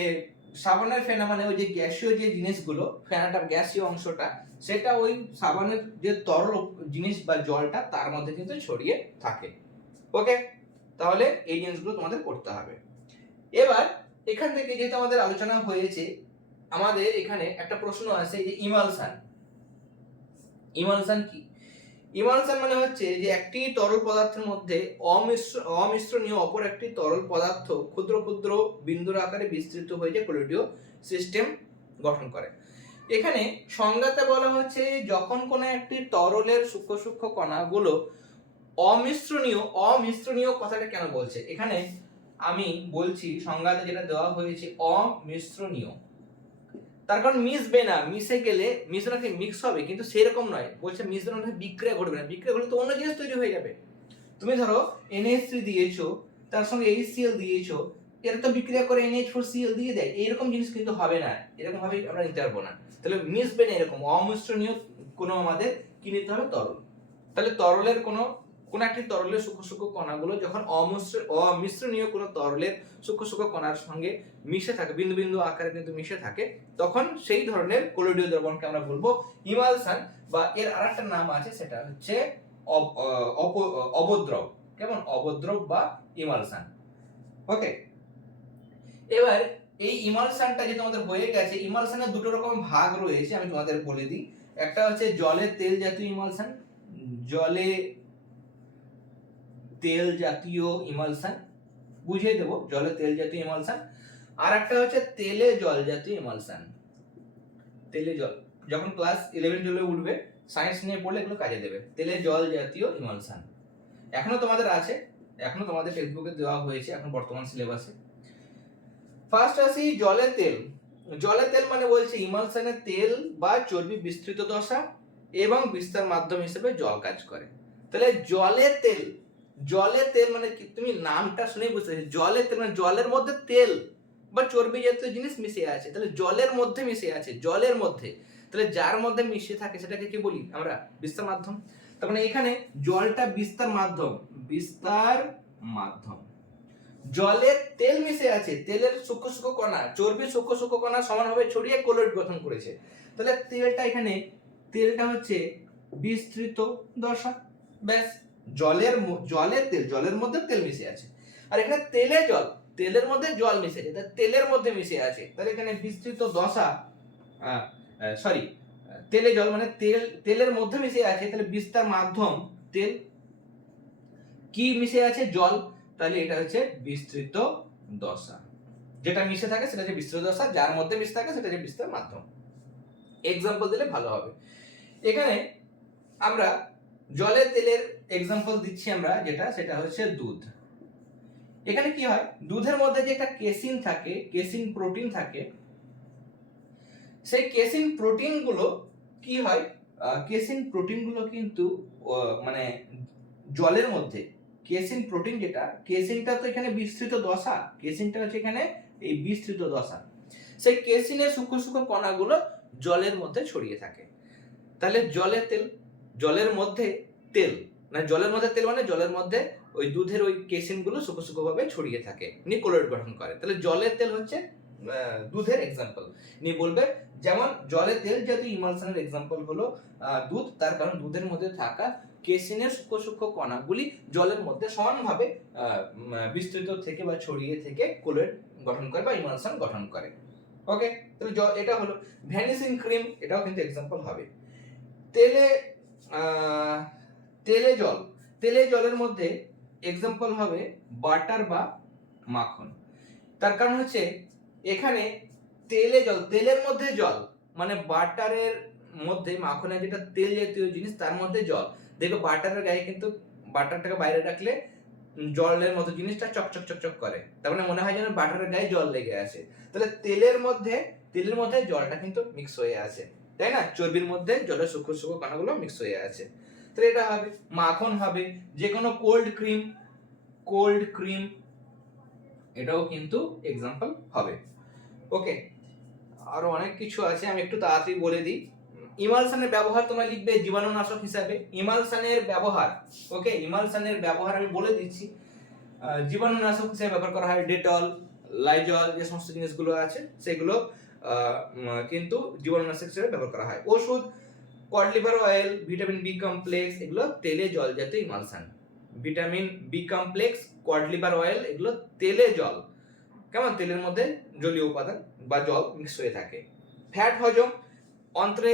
সাবানের ফেনা মানে ওই যে গ্যাসীয় যে জিনিসগুলো, ফেনাটা গ্যাসীয় অংশটা, সেটা ওই সাবানের যে তরল জিনিস বা জলটা তার মধ্যে কিন্তু ছড়িয়ে থাকে। ওকে, তাহলে এই জিনিসগুলো তোমাদের করতে হবে। এবার এখান থেকে যেহেতু আমাদের আলোচনা হয়েছে, আমাদের এখানে একটা প্রশ্ন আছে যে ইমালশন, ইমালশন কি? ইমালশন মানে হচ্ছে যে একটি তরল পদার্থের মধ্যে অমিশ্রণীয় অপর একটি তরল পদার্থ ক্ষুদ্র ক্ষুদ্র বিন্দুর আকারে বিস্তৃত হয়ে যে কলোয়েডীয় সিস্টেম গঠন করে। এখানে সংজ্ঞাতে বলা হচ্ছে যখন কোনো একটি তরলের সূক্ষ্ম সূক্ষ্ম কণাগুলো অমিশ্রণীয়, অমিশ্রণীয় কথাটা কেন বলছে এখানে আমি বলছি, সংজ্ঞাতে যেটা দেওয়া হয়েছে অমিশ্রণীয়, তার কারণ মিশবে না, মিশে গেলে মিশ্রণকে মিক্স হবে, কিন্তু সেরকম নয়, বলছে মিশ্রণটা বিক্রিয়া ঘটবে না, বিক্রিয়া ঘটলে তো অন্য জিনিস তৈরি হয়ে যাবে। তুমি ধরো NH3 দিয়েছো, তার সঙ্গে HCl দিয়েছো, এরা তো বিক্রিয়া করে NH4Cl দিয়ে দেয়, এইরকম জিনিস কিন্তু হবে না, এরকম ভাবে আমরা নিতে পারবো না। তাহলে মিশবে না এরকম অমিশ্রণীয় কোনো আমাদের কি নিতে হবে, তরল। তাহলে তরলের কোন একটি তরলের সূক্ষ্ম সূক্ষ্ম কণাগুলো যখন অমিশ্রণীয় কোনো তরলের সূক্ষ্ম সূক্ষ্ম কণার সঙ্গে মিশে থাকে, বিন্দু বিন্দু আকারে কিন্তু মিশে থাকে, তখন সেই ধরনের কলোয়ীয় দ্রবণকে আমরা বলবো ইমালশন, বা এর আরেকটা নাম আছে, সেটা হচ্ছে অবদ্রব। কেমন? অবদ্রব বা ইমালশন। ওকে, এবার এই ইমালশনটা যে তোমাদের হয়ে গেছে, ইমালশনের দুটো রকম ভাগ রয়েছে, আমি তোমাদের বলে দিই। একটা হচ্ছে জলে তেল জাতীয় ইমালশন, জলে তেল জাতীয় ইমালশন, বুঝিয়ে দেবো, জলে তেল জাতীয় ইমালশন। আর একটা হচ্ছে তেলে জল জাতীয় ইমালশন। তেলে জল, যখন ক্লাস 11-12 উঠবে, সায়েন্স নিয়ে পড়লে এগুলো কাজে দেবে। তেলে জল জাতীয় ইমালশন এখনো তোমাদের আছে, এখনো তোমাদের টেক্সটবুকে দেওয়া হয়েছে, এখন বর্তমান সিলেবাসে। ফার্স্ট আসি জলে তেল। জলে তেল মানে বলছে ইমালশনের তেল বা চর্বি বিস্তৃত দশা এবং বিস্তার মাধ্যম হিসেবে জল কাজ করে। তাহলে জলের তেল, জলের তেল মানে কি, তুমি নামটা শুনেই বুঝতে পারছো, জলের তেল মানে জলের মধ্যে তেল বা চর্বি জাতীয় জিনিস মিশে আছে। তাহলে জলের মধ্যে মিশে আছে, জলের মধ্যে, তাহলে যার মধ্যে মিশে থাকে সেটাকে কি বলি আমরা, বিস্তার মাধ্যম। তার মানে এখানে জলটা বিস্তার মাধ্যম, বিস্তার মাধ্যম। জলের তেল মিশে আছে, তেলের সূক্ষ্ম সূক্ষ্ম কণা, চর্বির সূক্ষ্ম সূক্ষ্ম কণা সমানভাবে ছড়িয়ে কলোয়েড গঠন করেছে। তাহলে তেলটা এখানে, তেলটা হচ্ছে বিস্তৃত দশা, ব্যাস। জলের তেল, জলের মধ্যে তেল মিশে আছে। আর এখানে তেলে জল, তেলের মধ্যে জল মিশে আছে, তেলের মধ্যে মিশে আছে, তাহলে এখানে বিস্তৃত দশা, সরি, তেলে জল মানে তেলের মধ্যে মিশে আছে, তাহলে বিস্তার মাধ্যম তেল, কি মিশে আছে, জল, তাহলে এটা হচ্ছে বিস্তৃত দশা। যেটা মিশে থাকে সেটা হচ্ছে বিস্তৃত দশা, যার মধ্যে মিশে থাকে সেটা হচ্ছে বিস্তার মাধ্যম। এক্সাম্পল দিলে ভালো হবে। এখানে আমরা জলে তেলের এক্সাম্পল দিচ্ছি আমরা, যেটা সেটা হচ্ছে দুধ। এখানে কি হয়, দুধের মধ্যে যে একটা কেসিন থাকে, কেসিন প্রোটিন থাকে, সেই কেসিন প্রোটিন গুলো কি হয়, কেসিন প্রোটিন গুলো কিন্তু মানে জলের মধ্যে, কেসিন প্রোটিন যেটা, কেসিনটা তো এখানে বিস্তৃত দশা, কেসিনটা হচ্ছে এখানে এই বিস্তৃত দশা, সেই কেসিনের সূক্ষ্ম সূক্ষ্ম কণাগুলো জলের মধ্যে ছড়িয়ে থাকে। তাহলে জলের তেল, জলের মধ্যে তেল, মানে জলের মধ্যে তেল মানে জলের মধ্যে ওই দুধের ওই কেসিনগুলো সূক্ষ্ম সূক্ষ্ম ভাবে ছড়িয়ে থাকে, নিকোলয়েড গঠন করে। তাহলে জলের তেল হচ্ছে দুধের এক্সাম্পল নিয়ে বলবে। যেমন জলের তেল জাতীয় ইমালশনের এক্সাম্পল হলো দুধ, তার কারণ দুধের মধ্যে থাকা কেসিনের সূক্ষ্ম সূক্ষ্ম কণাগুলি জলের মধ্যে সমানভাবে বিস্তৃত থেকে বা ছড়িয়ে থেকে কোলয়েড গঠন করে বা ইমালশন গঠন করে। ওকে, তাহলে এটা হলো ভ্যানিশিং ক্রিম, এটাও কিন্তু এক্সাম্পল হবে। তেলে তেলে জল, তেলে জলের মধ্যে এক্সাম্পল হবে বাটার বা মাখন। তার কারণ হচ্ছে এখানে তেলে জল, তেলের মধ্যে জল, মানে বাটারের মধ্যে, মাখনের যেটা তেল জাতীয় জিনিস তার মধ্যে জল। দেখো বাটারের গায়ে কিন্তু, বাটারটাকে বাইরে রাখলে জলের মতো জিনিসটা চকচক চকচক করে, তার মানে মনে হয় যেন বাটারের গায়ে জল লেগে আছে। তাহলে তেলের মধ্যে জলটা কিন্তু মিক্স হয়ে আছে, তাই না? চর্বির মধ্যে জলের সূক্ষ্ম সূক্ষ্ম কণাগুলো মিক্স হয়ে আছে, তাহলে এটা হবে মাখন হবে। যে কোনো কোল্ড ক্রিম এটাও কিন্তু এক্সাম্পল হবে। ওকে, আরো অনেক কিছু আছে, আমি একটু তাড়াতাড়ি বলে দিই। ইমালশনের ব্যবহার তোমরা লিখবে জীবাণুনাশক হিসাবে, ইমালশনের ব্যবহার। ওকে, ইমালশনের ব্যবহার আমি বলে দিচ্ছি। জীবাণুনাশক হিসেবে ব্যবহার করা হয় ডেটল, লাইজল, যে সমস্ত জিনিসগুলো আছে সেগুলো কিন্তু জীবাণুনাশক হিসেবে ব্যবহার করা হয়। ওষুধ, cod liver oil, vitamin B complex, এগুলো তেলে জল জাতীয় emulsion. Vitamin B complex, cod liver oil, এগুলো তেলে জল, কেমন, তেলের মধ্যে জলীয় উপাদান বা জল মিক্স হয়ে থাকে। ফ্যাট হজম, অন্ত্রে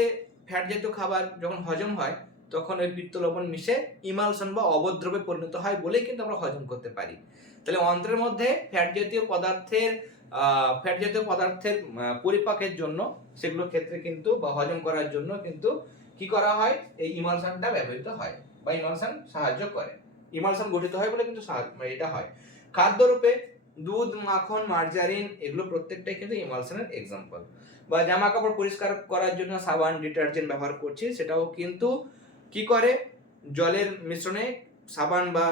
ফ্যাট জাতীয় খাবার যখন হজম হয় তখন ওই পিত্ত লবণ মিশে ইমালশন বা অবদ্রবে পরিণত হয় বলেই কিন্তু আমরা হজম করতে পারি। তাহলে অন্ত্রের মধ্যে ফ্যাট জাতীয় পদার্থের পরিপাকের জন্য, সেগুলোর ক্ষেত্রে কিন্তু বা হজম করার জন্য কিন্তু কি করা হয়, এই ইমালশনটা ব্যবহৃত হয় বা ইমালশন সাহায্য করে, ইমালশন গঠিত হয় বলে কিন্তু এটা হয়। খাদ্যরূপে দুধ, মাখন, মার্জারিন এগুলো প্রত্যেকটাই কিন্তু ইমালশনের এক্সাম্পল। বা জামা কাপড় পরিষ্কার করার জন্য সাবান, ডিটারজেন্ট ব্যবহার করছি, সেটাও কিন্তু কি করে, জলের মিশ্রণে সাবান বা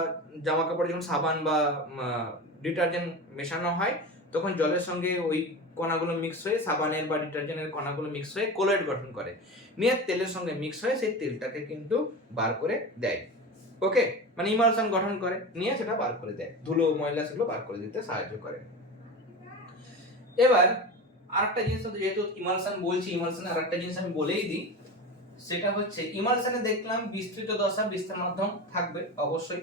জামা কাপড় যখন সাবান বা ডিটারজেন্ট মেশানো হয় তখন জলের সঙ্গে ওই কণাগুলো মিক্স হয়ে, সাবানের বা ডিটারজেন্টের কণাগুলো মিক্স হয়ে কোলয়েড গঠন করে, নিয়ে তেলের সঙ্গে মিক্স হয়ে সেই তেলটাকে কিন্তু বার করে দেয়। ওকে, মানে ইমালশন গঠন করে, নিয়ে সেটা বার করে দেয়, ধুলো ময়লা সেগুলো বার করে দিতে সাহায্য করে। এবার আরেকটা জিনিস, যেহেতু ইমালশন বলছি, ইমালশনের আরেকটা জিনিস আমি বলেই দিই, সেটা হচ্ছে ইমালশনে দেখলাম বিস্তৃত দশা, বিস্তার মাধ্যম থাকবে অবশ্যই,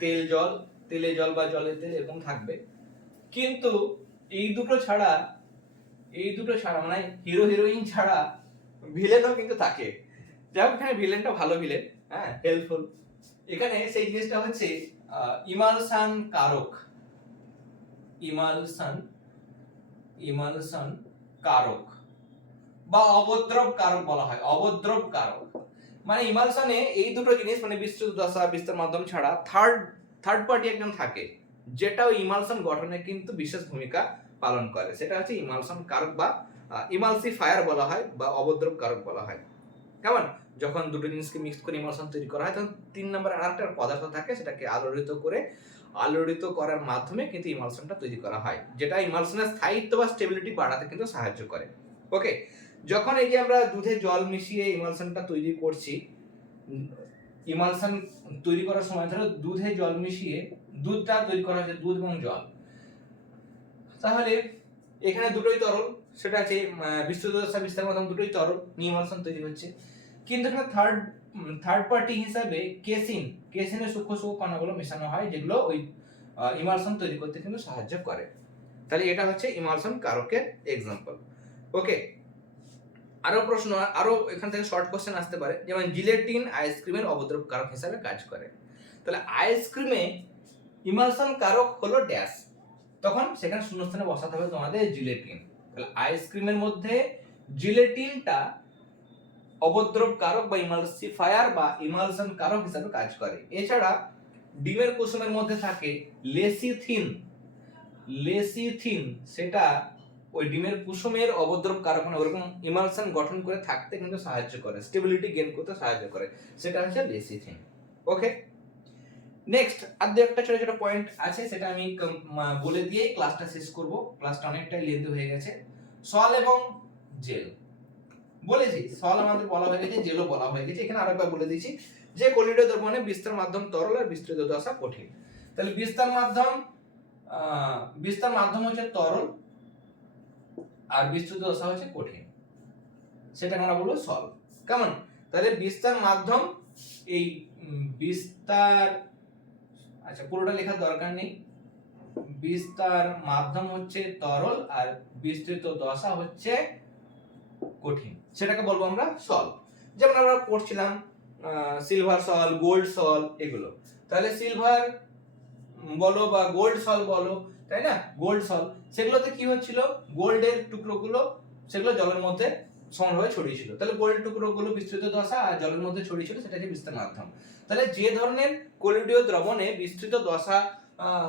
তেল জল, তেলে জল বা জলে তেল এরকম থাকবে। কিন্তু এই দুটো ছাড়া মানে হিরো হিরোইন ছাড়া ভিলেনও কিন্তু থাকে। যাই হোক, এখানে ভিলেনটা ভালো ভিলেন, হ্যাঁ, হেল্পফুল। এখানে সেই জিনিসটা হচ্ছে ইমালশন কারক, ইমালশন কারক বা অবদ্রব কারক বলা হয়, অবদ্রব কারক। মানে ইমালশনে এই দুটো জিনিস, মানে বিস্তৃত দশা, বিস্তার মাধ্যম ছাড়া থার্ড পার্টি একজন থাকে, যেটা ওই ইমালশন গঠনে কিন্তু বিশেষ ভূমিকা পালন করে, সেটা হচ্ছে ইমালশন কারক বা ইমালসিফায়ার বলা হয় বা অবদ্রব কারক বলা হয়। কেমন, যখন দুটো জিনিসকে মিক্স করে ইমালশন তৈরি করা হয়, তখন 3 নম্বরে আরেকটা পদার্থ থাকে, সেটাকে আলোড়িত করার মাধ্যমে কিন্তু ইমালশনটা তৈরি করা হয়, যেটা ইমালশনের স্থায়িত্ব বা স্টেবিলিটি বাড়াতে কিন্তু সাহায্য করে। ওকে, যখন এই যে আমরা দুধে জল মিশিয়ে ইমালশনটা তৈরি করছি, ইমালশন তৈরি করার সময় ধরো দুধে জল মিশিয়ে দুধটা তৈরি করা হচ্ছে, দুধ এবং জল, তাহলে এখানে দুটোই তরল, সেটা আছে বিস্তৃত দশা, বিস্তার মাধ্যম দুটোই তরল, ইমালশন তৈরি হচ্ছে। কিন্তু এখানে থার্ড পার্টি হিসাবে কেসিনের সূক্ষ্ম কণাগুলো মেশানো হয়, যেগুলো ওই ইমালশন তৈরি করতে কিন্তু সাহায্য করে। তাহলে এটা হচ্ছে ইমালশন কারকের এক্সাম্পল। ওকে, আরো এখান থেকে শর্ট কোশ্চেন আসতে পারে, যেমন জিলেটিন আইসক্রিমের অবদ্রব কারক হিসাবে কাজ করে। তাহলে আইসক্রিমে ইমালশন কারক হলো ড্যাশ, তখন সেখানে শূন্যস্থানে বসাতে হবে তোমাদের জিলেটিন। তাহলে আইসক্রিমের মধ্যে জিলেটিনটা অবদ্রব কারক বা ইমালসিফায়ার বা ইমালশন কারক হিসাবে কাজ করে। এছাড়া ডিমের কুসুমের মধ্যে থাকে লেসিথিন, সেটা ওই ডিমের কুসুমের অবদ্রব কারক, মানে ওরকম ইমালশন গঠন করে থাকতে কিন্তু সাহায্য করে, স্টেবিলিটি গেইন করতে সাহায্য করে, সেটা হচ্ছে লেসিথিন। ওকে, নেক্সট আর দু একটা ছোট ছোট পয়েন্ট আছে, সেটা আমি বলে দিয়ে ক্লাসটা শেষ করব, ক্লাসটা অনেকটাই লেন্থ হয়ে গেছে। সল এবং জেল বলেছি, সল আমাদের বলা হয়ে গেছে, জেলও বলা হয়ে গেছে। এখানে আরেকবার বলে দিচ্ছি যে কলিডীয় দ্রবণে বিস্তার মাধ্যম তরল আর বিস্তৃত দশা কঠিন। তাহলে বিস্তার মাধ্যম হচ্ছে তরল আর বিস্তৃত দশা হচ্ছে কঠিন, সেটা আমরা বলবো সল। কেমন, তাহলে বিস্তার মাধ্যম, এই বিস্তার, আচ্ছা পুরোটা লেখার দরকার নেই, বিস্তার মাধ্যম হচ্ছে তরল আর বিস্তৃত দশা হচ্ছে কঠিন, সেটাকে বলবো আমরা সল। যেমন আমরা পড়ছিলাম সিলভার সল, গোল্ড সল এগুলো। তাহলে সিলভার বলো বা গোল্ড সল বলো, তাই না, গোল্ড সল, সেগুলোতে কি হচ্ছিল, গোল্ডের টুকরোগুলো সেগুলো জলের মধ্যে সমানভাবে ছড়িয়ে ছিল। তাহলে গোল্ডের টুকরোগুলো বিস্তৃত দশা আর জলের মধ্যে ছড়িয়ে ছিল, সেটা হচ্ছে বিস্তার মাধ্যম। তাহলে যে ধরনের কলিডীয় দ্রবণে বিস্তৃত দশা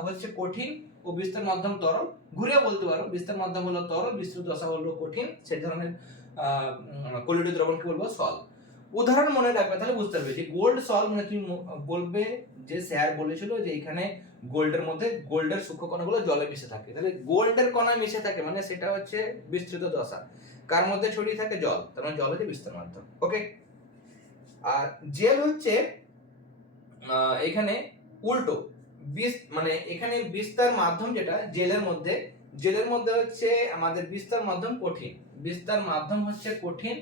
হচ্ছে কঠিন ও বিস্তার মাধ্যম তরল, ঘুরে বলতে পারো বিস্তার মাধ্যম হলো তরল, বিস্তৃত দশা হলো কঠিন, সেই ধরনের কলিডীয় দ্রবণকে বলবো সল। উদাহরণ মনে রাখবে, তাহলে বুঝতে পারবে যে গোল্ড সল মানে তুমি বলবে যে স্যার বলেছিল যে এখানে গোল্ডের মধ্যে গোল্ডের সূক্ষ্ম কণাগুলো জলে মিশে থাকে, তাহলে গোল্ডের কণা মিশে থাকে মানে সেটা হচ্ছে বিস্তৃত দশা, কার মধ্যে ছড়িয়ে থাকে, জল, তার মানে জল হচ্ছে বিস্তার মাধ্যম। ওকে, আর জেল হচ্ছে এখানে উল্টো, মানে এখানে বিস্তার মাধ্যম যেটা জেলের মধ্যে হচ্ছে আমাদের বিস্তার মাধ্যম কঠিন, বিস্তার মাধ্যম হচ্ছে কঠিন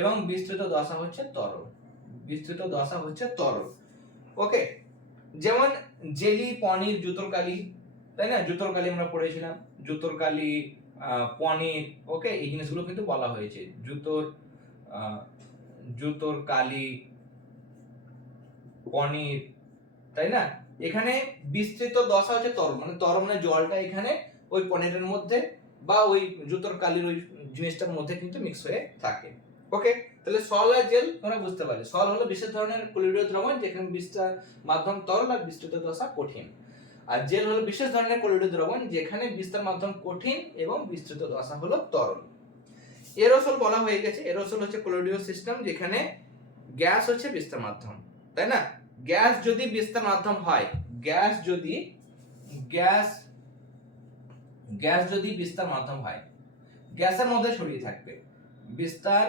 এবং বিস্তৃত দশা হচ্ছে তরল, ওকে, যেমন জেলি, পনির, জুতোর কালি, তাই না, জুতোর কালি আমরা পড়েছিলাম, জুতোর কালি, পনির, ওকে, এই জিনিসগুলো কিন্তু বলা হয়েছে, জুতোর কালি, পনির, তাই না। এখানে বিস্তৃত দশা হচ্ছে তরল, মানে তরল মানে জলটা এখানে ওই পনিরের মধ্যে বা ওই জুতোর কালির ওই জিনিসটার মধ্যে কিন্তু মিক্স হয়ে থাকে। ওকে, তাহলে সল আর জেল তোমরা বুঝতে পারলে, সল হলো বিশেষ ধরনের কলিডীয় দ্রবণ যেখানে বিস্তার মাধ্যম তরল আর বিস্তৃত দশা কঠিন, আর জেল হলো বিশেষ ধরনের কলোয়েড দ্রবণ যেখানে বিস্তার মাধ্যম কঠিন এবং বিস্তৃত দশা হলো তরল। এরোসল বলা হয়ে গেছে, এরোসল হচ্ছে কলোয়েডীয় সিস্টেম যেখানে গ্যাস হচ্ছে বিস্তার মাধ্যম, তাই না? গ্যাস যদি বিস্তার মাধ্যম হয়, গ্যাস যদি বিস্তার মাধ্যম হয়, গ্যাসের মধ্যে ছড়িয়ে থাকবে বিস্তার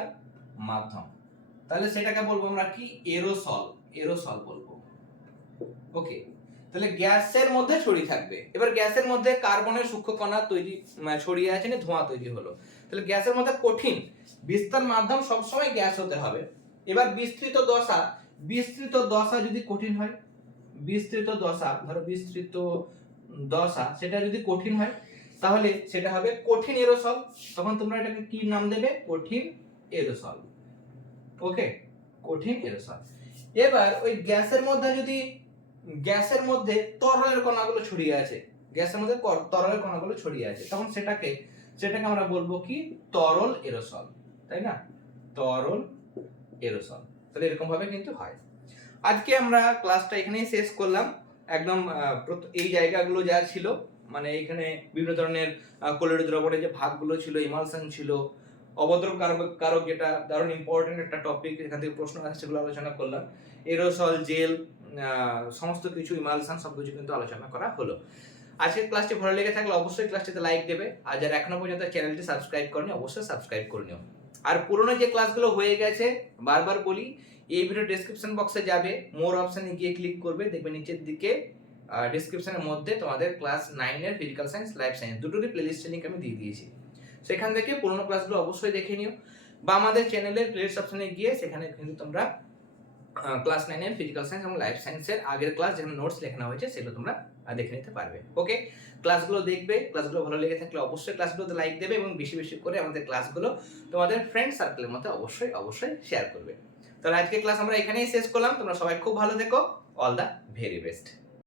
মাধ্যম, তাহলে সেটাকে বলবো আমরা কি এরোসল, এরোসল বলবো। ওকে, তাহলে গ্যাসের মধ্যে ছড়িয়ে থাকবে। এবার গ্যাসের মধ্যে কার্বনের সূক্ষ্ম কণা তৈরি ছড়িয়ে আছে, না ধোঁয়া তৈরি হলো, তাহলে গ্যাসের মধ্যে কঠিন বিস্তার মাধ্যম সবসময় গ্যাস হতে হবে। এবার বিস্তৃত দশা যদি কঠিন হয়, বিস্তৃত দশা, ধরো বিস্তৃত দশা সেটা যদি কঠিন হয় তাহলে সেটা হবে কঠিন এরোসল। তখন তোমরা এটাকে কি নাম দেবে? কঠিন এরোসল। ওকে, কঠিন এরোসল। এবার ওই গ্যাসের মধ্যে তরলের কণাগুলো ছড়িয়ে আছে, গ্যাসের মধ্যে তরলের কণাগুলো ছড়িয়ে আছে, তখন সেটাকে আমরা বলবো কি তরল এরোসল, তাই না? তরল এরোসল। তাহলে এরকম ভাবে কিন্তু হয়। আজকে আমরা ক্লাসটা এখানেই শেষ করলাম। একদম এই জায়গাগুলো যা ছিল, মানে এখানে বিভিন্ন ধরনের কলোয়েড দ্রবণের যে ভাগগুলো ছিল, ইমালশন ছিল, অবদ্রব কারক যেটা দারুণ ইম্পর্টেন্ট একটা টপিক, এখান থেকে প্রশ্ন আসছে, সেগুলো আলোচনা করলাম। এরোসল, জেল, সমস্ত কিছু, ইমালশন সবকিছু কিন্তু আলোচনা করা হলো। আজকের ক্লাসটি ভালো লেগে থাকলে অবশ্যই ক্লাসটিতে লাইক দেবে, আর যারা এখনো পর্যন্ত চ্যানেলটি সাবস্ক্রাইব করেনি অবশ্যই সাবস্ক্রাইব করে নিও। আর পুরোনো যে ক্লাসগুলো হয়ে গেছে, বারবার বলি, এই ভিডিও ডেসক্রিপশন বক্সে যাবে, মোর অপশনে গিয়ে ক্লিক করবে, দেখবে নিচের দিকে ডেসক্রিপশনের মধ্যে তোমাদের ক্লাস 9 এর ফিজিক্যাল সায়েন্স, লাইফ সায়েন্স দুটোরই প্লেলিস্ট লিংক আমি দিয়ে দিয়েছি। সেখান থেকে পুরোনো ক্লাসগুলো অবশ্যই দেখে নিও, বা আমাদের চ্যানেলের প্লেলিস্ট অপশনে গিয়ে সেখানে কিন্তু তোমরা ক্লাস 9 এর ফিজিক্যাল সায়েন্স এবং লাইফ সায়েন্সের আগের ক্লাস যেখানে নোটস লেখানো হয়েছে সেগুলো তোমরা দেখে নিতে পারবে। ওকে, ক্লাসগুলো দেখবে, ক্লাসগুলো ভালো লেগে থাকলে অবশ্যই ক্লাসগুলোতে লাইক দেবে এবং বেশি বেশি করে আমাদের ক্লাসগুলো তোমাদের ফ্রেন্ড সার্কেলের মধ্যে অবশ্যই শেয়ার করবে। তাহলে আজকে ক্লাস আমরা এখানেই শেষ করলাম। তোমরা সবাই খুব ভালো থেকো। All the very best.